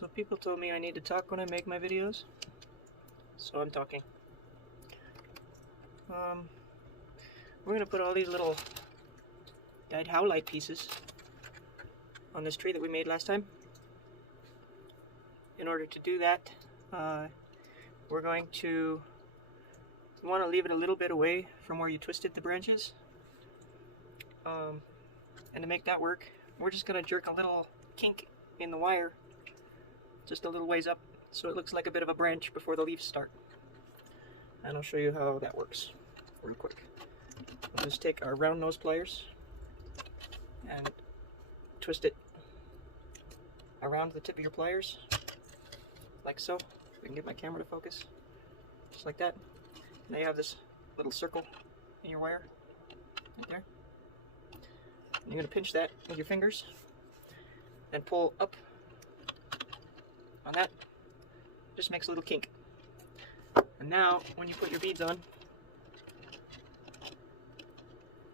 So people told me I need to talk when I make my videos, so I'm talking. We're gonna put all these little dyed howlite pieces on this tree that we made last time. In order to do that, we're going to want to leave it a little bit away from where you twisted the branches. And to make that work, we're just gonna jerk a little kink in the wire just a little ways up so it looks like a bit of a branch before the leaves start. And I'll show you how that works real quick. We'll just take our round nose pliers and twist it around the tip of your pliers, like so. If I can get my camera to focus, just like that. Now you have this little circle in your wire, right there. And you're going to pinch that with your fingers and pull up on that. Just makes a little kink. And now, when you put your beads on,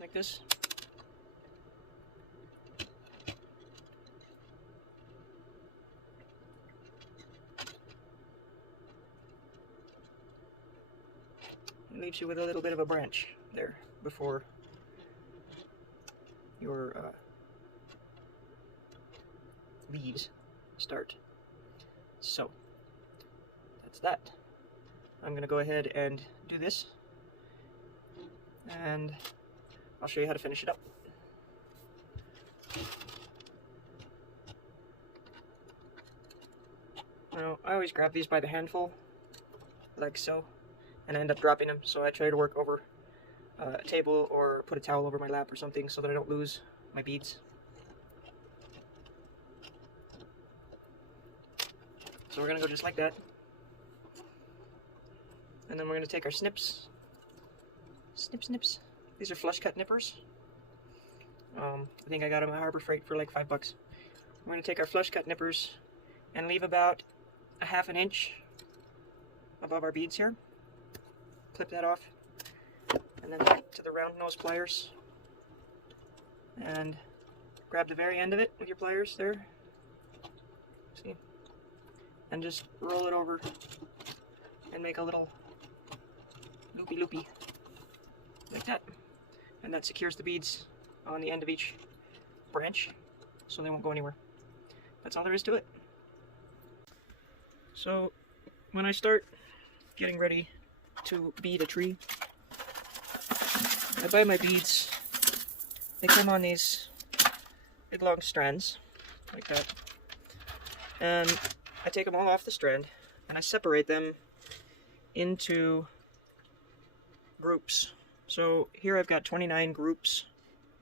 like this, it leaves you with a little bit of a branch there before your leaves start. So that's that. I'm gonna go ahead and do this, and I'll show you how to finish it up. Now, I always grab these by the handful, like so, and I end up dropping them, so I try to work over a table or put a towel over my lap or something so that I don't lose my beads. So we're going to go just like that. And then we're going to take our snips. Snips. These are flush cut nippers. I think I got them at Harbor Freight for like $5. We're going to take our flush cut nippers and leave about a ½ inch above our beads here. Clip that off. And then back to the round nose pliers. And grab the very end of it with your pliers there. See? And just roll it over and make a little loopy like that. And that secures the beads on the end of each branch so they won't go anywhere. That's all there is to it. So when I start getting ready to bead a tree, I buy my beads. They come on these big long strands like that, and I take them all off the strand and I separate them into groups. So here I've got 29 groups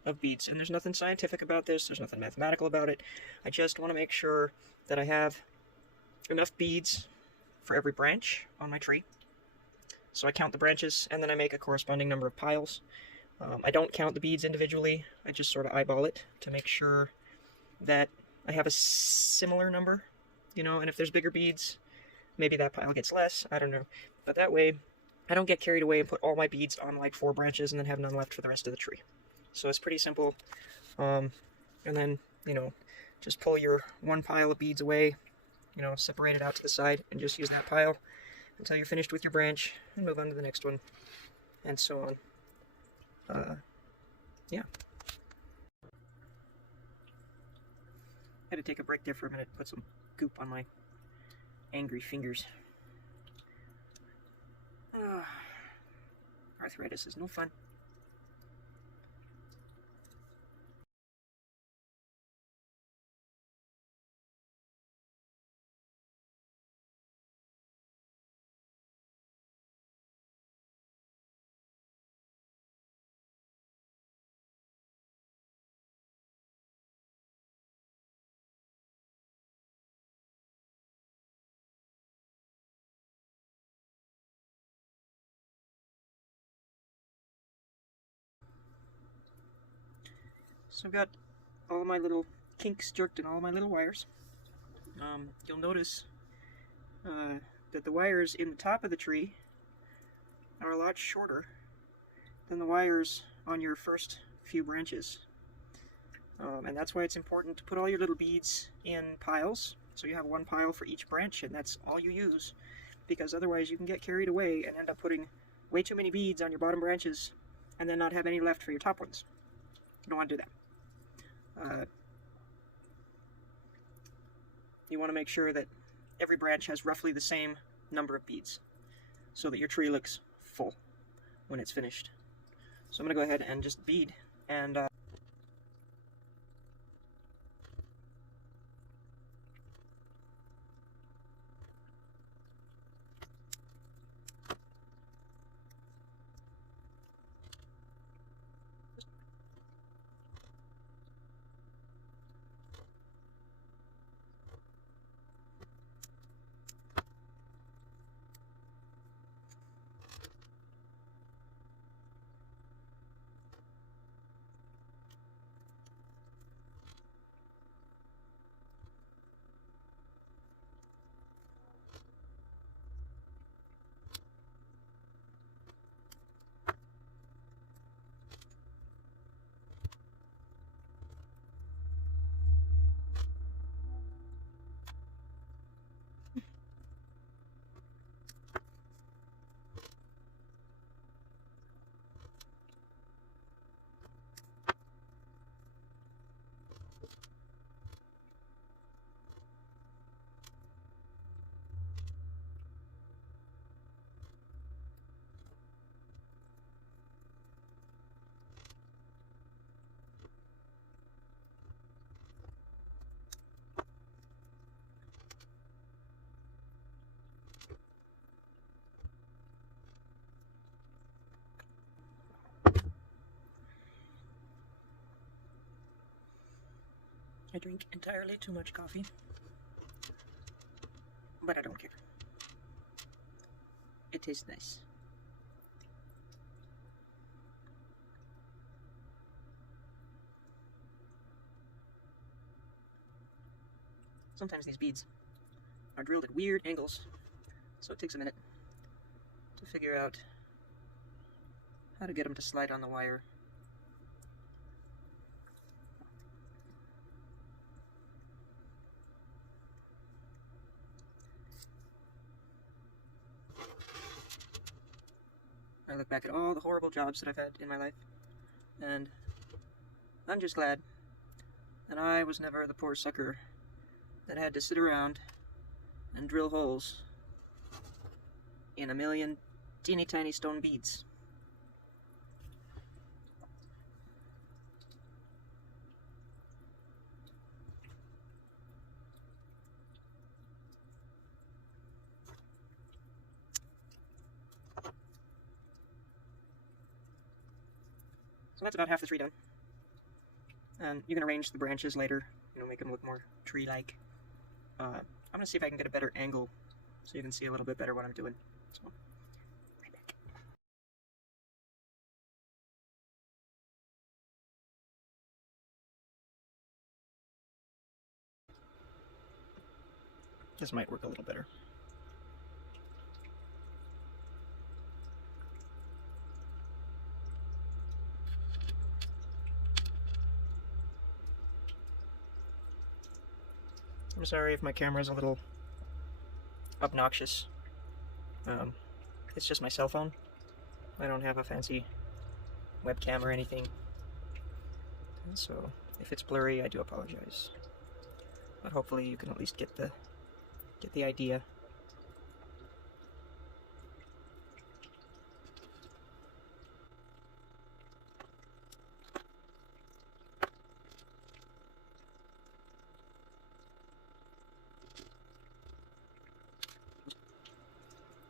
of beads, and there's nothing scientific about this, there's nothing mathematical about it. I just want to make sure that I have enough beads for every branch on my tree. So I count the branches and then I make a corresponding number of piles. I don't count the beads individually, I just sort of eyeball it to make sure that I have a similar number, you know, and if there's bigger beads, maybe that pile gets less, I don't know. But that way, I don't get carried away and put all my beads on like 4 branches and then have none left for the rest of the tree. So it's pretty simple. And then, you know, just pull your one pile of beads away, you know, separate it out to the side, and just use that pile until you're finished with your branch, and move on to the next one, and so on. Yeah. I had to take a break there for a minute, put some goop on my angry fingers. Arthritis is no fun. So I've got all my little kinks jerked in all my little wires. You'll notice that the wires in the top of the tree are a lot shorter than the wires on your first few branches. And that's why it's important to put all your little beads in piles So you have one pile for each branch, and that's all you use, because otherwise you can get carried away and end up putting way too many beads on your bottom branches and then not have any left for your top ones. You don't want to do that. You want to make sure that every branch has roughly the same number of beads so that your tree looks full when it's finished. So I'm going to go ahead and just bead and I drink entirely too much coffee, but I don't care. It tastes nice. Sometimes these beads are drilled at weird angles, so it takes a minute to figure out how to get them to slide on the wire. I look back at all the horrible jobs that I've had in my life, and I'm just glad that I was never the poor sucker that had to sit around and drill holes in a million teeny tiny stone beads. So that's about half the tree done. And you can arrange the branches later, make them look more tree-like. I'm going to see if I can get a better angle so you can see a little bit better what I'm doing. So, right back. This might work a little better. I'm sorry if my camera's a little obnoxious. It's just my cell phone. I don't have a fancy webcam or anything. And so if it's blurry, I do apologize. But hopefully you can at least get the idea.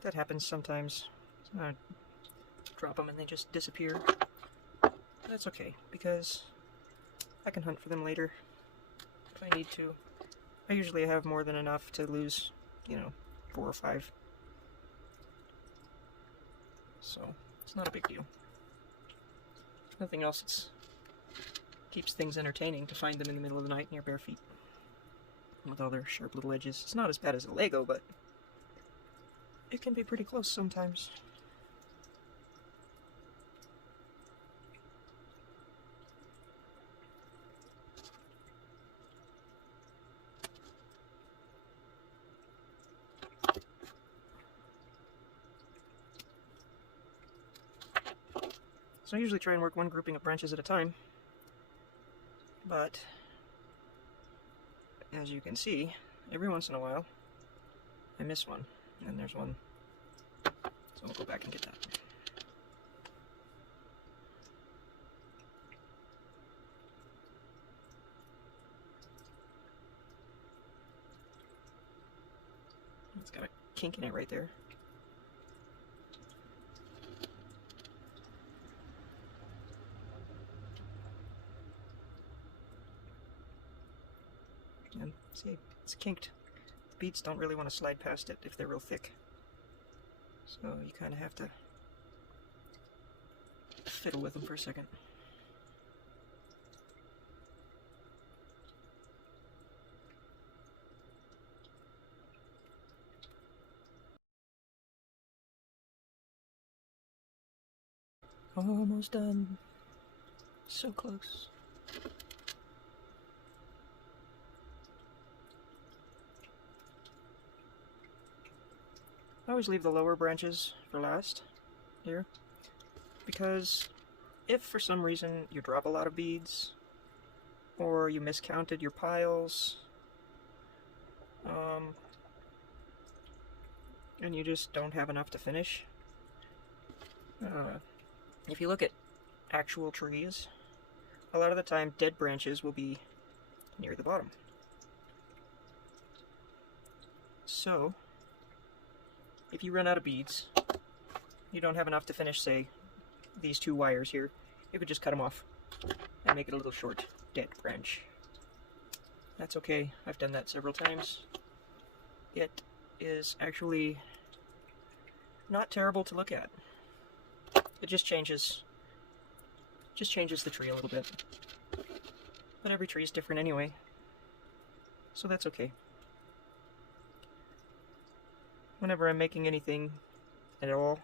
That happens sometimes. I drop them and they just disappear. That's okay, because I can hunt for them later if I need to. I usually have more than enough to lose, 4 or 5. So, it's not a big deal. If nothing else, it keeps things entertaining to find them in the middle of the night in your bare feet. With all their sharp little edges. It's not as bad as a Lego, but it can be pretty close sometimes. So I usually try and work one grouping of branches at a time, but as you can see, every once in a while I miss one, and there's one, so I'll go back and get that. It's got a kink in it right there. And see, it's kinked. The beads don't really want to slide past it if they're real thick. So you kind of have to fiddle with them for a second. Almost done. So close. I always leave the lower branches for last here, because if for some reason you drop a lot of beads, or you miscounted your piles, and you just don't have enough to finish. If you look at actual trees, a lot of the time dead branches will be near the bottom. So, if you run out of beads, you don't have enough to finish, say, these 2 wires here, you could just cut them off and make it a little short, dead branch. That's okay, I've done that several times. It is actually not terrible to look at. It just changes the tree a little bit. But every tree is different anyway, so that's okay. Whenever I'm making anything at all,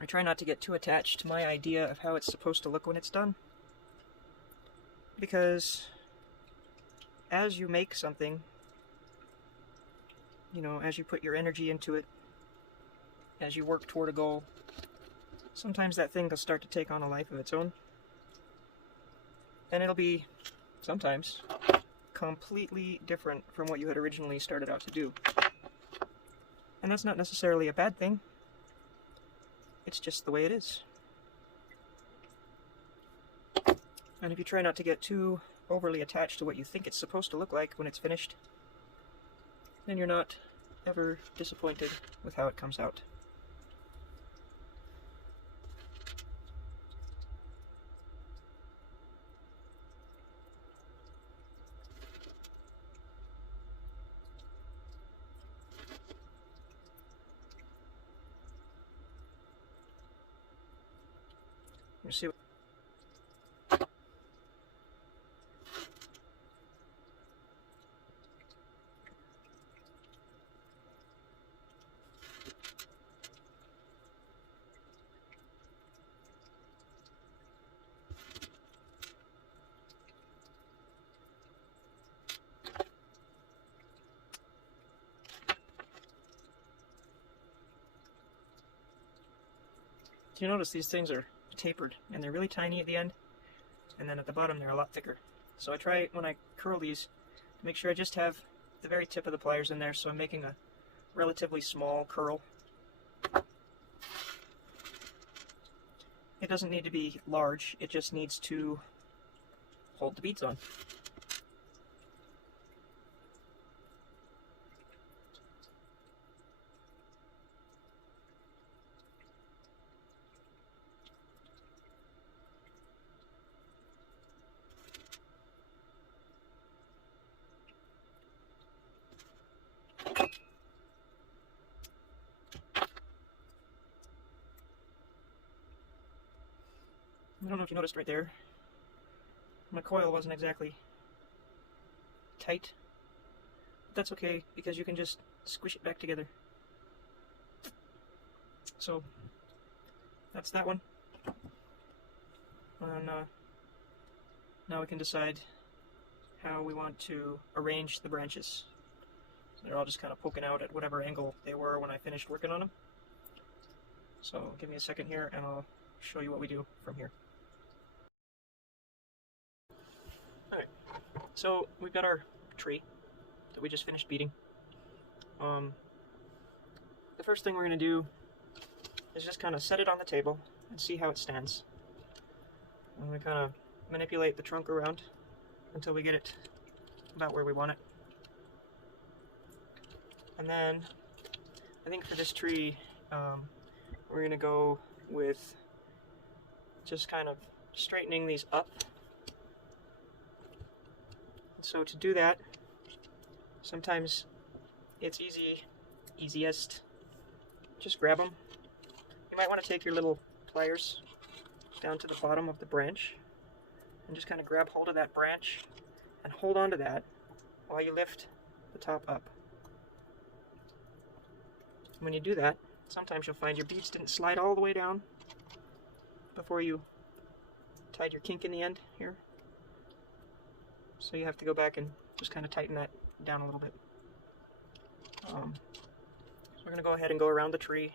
I try not to get too attached to my idea of how it's supposed to look when it's done. Because as you make something, you know, as you put your energy into it, as you work toward a goal, sometimes that thing will start to take on a life of its own. And it'll be, sometimes, completely different from what you had originally started out to do. And that's not necessarily a bad thing. It's just the way it is. And if you try not to get too overly attached to what you think it's supposed to look like when it's finished, then you're not ever disappointed with how it comes out. You see. Do you notice these things are tapered and they're really tiny at the end, and then at the bottom they're a lot thicker? So I try, when I curl these, to make sure I just have the very tip of the pliers in there, so I'm making a relatively small curl. It doesn't need to be large, it just needs to hold the beads on. I don't know if you noticed right there, my coil wasn't exactly tight. But that's okay, because you can just squish it back together. So, that's that one. And now we can decide how we want to arrange the branches. So they're all just kind of poking out at whatever angle they were when I finished working on them. So give me a second here and I'll show you what we do from here. Alright, so we've got our tree that we just finished beading. The first thing we're going to do is just kind of set it on the table and see how it stands. And we kind of manipulate the trunk around until we get it about where we want it. And then I think for this tree we're going to go with just kind of straightening these up. And so to do that, sometimes it's easiest, just grab them. You might want to take your little pliers down to the bottom of the branch and just kind of grab hold of that branch and hold on to that while you lift the top up. When you do that, sometimes you'll find your beads didn't slide all the way down before you tied your kink in the end here. So you have to go back and just kind of tighten that down a little bit. So we're going to go ahead and go around the tree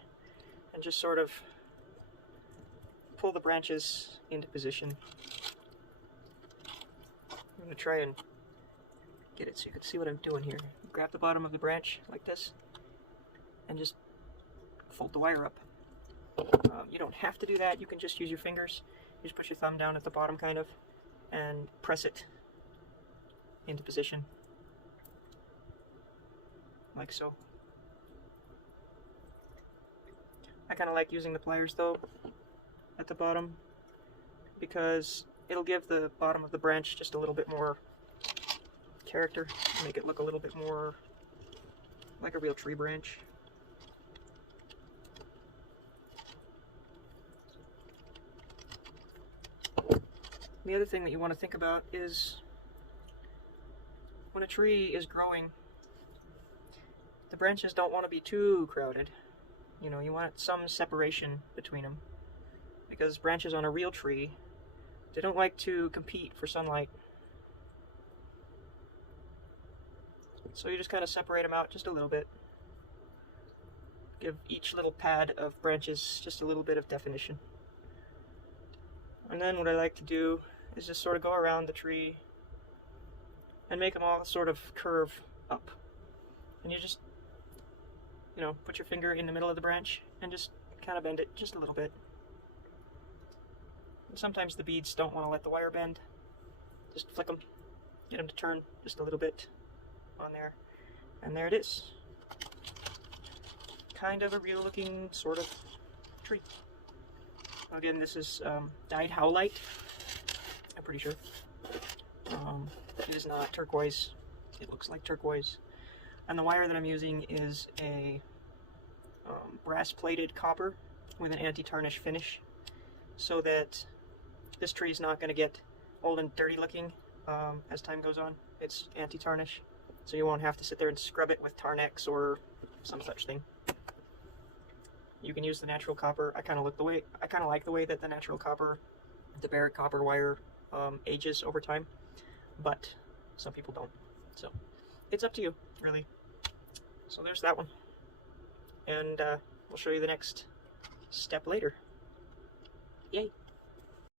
and just sort of pull the branches into position. I'm going to try and get it so you can see what I'm doing here. Grab the bottom of the branch like this and just fold the wire up. You don't have to do that, you can just use your fingers. You just put your thumb down at the bottom kind of and press it into position like so. I kind of like using the pliers though at the bottom because it'll give the bottom of the branch just a little bit more character, make it look a little bit more like a real tree branch. The other thing that you want to think about is when a tree is growing, the branches don't want to be too crowded. You know, you want some separation between them because branches on a real tree, they don't like to compete for sunlight. So you just kind of separate them out just a little bit. Give each little pad of branches just a little bit of definition. And then what I like to do is just sort of go around the tree and make them all sort of curve up. And you just, you know, put your finger in the middle of the branch and just kind of bend it just a little bit. And sometimes the beads don't want to let the wire bend. Just flick them, get them to turn just a little bit on there. And there it is. Kind of a real looking sort of tree. Again, this is dyed howlite, I'm pretty sure. It is not turquoise. It looks like turquoise. And the wire that I'm using is a brass-plated copper with an anti-tarnish finish, so that this tree is not going to get old and dirty looking as time goes on. It's anti-tarnish, so you won't have to sit there and scrub it with Tarnex or some such thing. You can use the natural copper. I kind of like the way that the natural copper, the Barrett copper wire ages over time, but some people don't. So it's up to you, really. So there's that one, and we'll show you the next step later.